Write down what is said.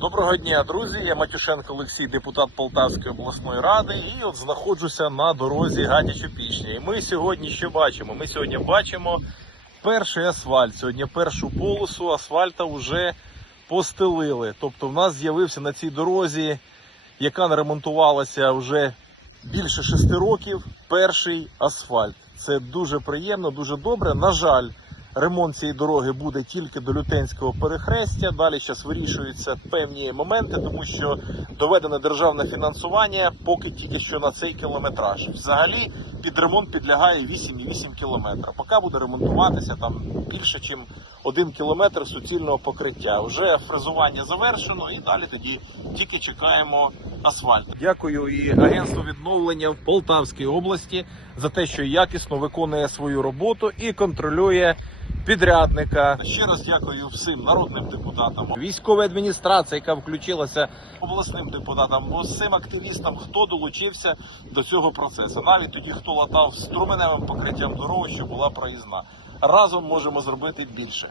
Доброго дня, друзі. Я Матюшенко Олексій, депутат Полтавської обласної ради, і от знаходжуся на дорозі Гатячо-Пічня. І ми сьогодні що бачимо? Ми сьогодні бачимо перший асфальт. Сьогодні першу полосу асфальта вже постелили. Тобто, в нас з'явився на цій дорозі, яка не ремонтувалася вже більше шести років. Перший асфальт. Це дуже приємно, дуже добре. На жаль. Ремонт цієї дороги буде тільки до Лютенського перехрестя. Далі зараз вирішуються певні моменти, тому що доведене державне фінансування поки тільки що на цей кілометраж. Взагалі під ремонт підлягає 8,8 кілометра. Поки буде ремонтуватися там більше, ніж один кілометр суцільного покриття. Вже фрезування завершено, і далі тоді тільки чекаємо асфальт. Дякую і агентству відновлення в Полтавській області за те, що якісно виконує свою роботу і контролює підрядника. Ще раз дякую всім народним депутатам, військовій адміністрації, яка включилася обласним депутатам, усім активістам, хто долучився до цього процесу. Навіть тоді, хто латав струменевим покриттям дороги, що була проїзна. Разом можемо зробити більше.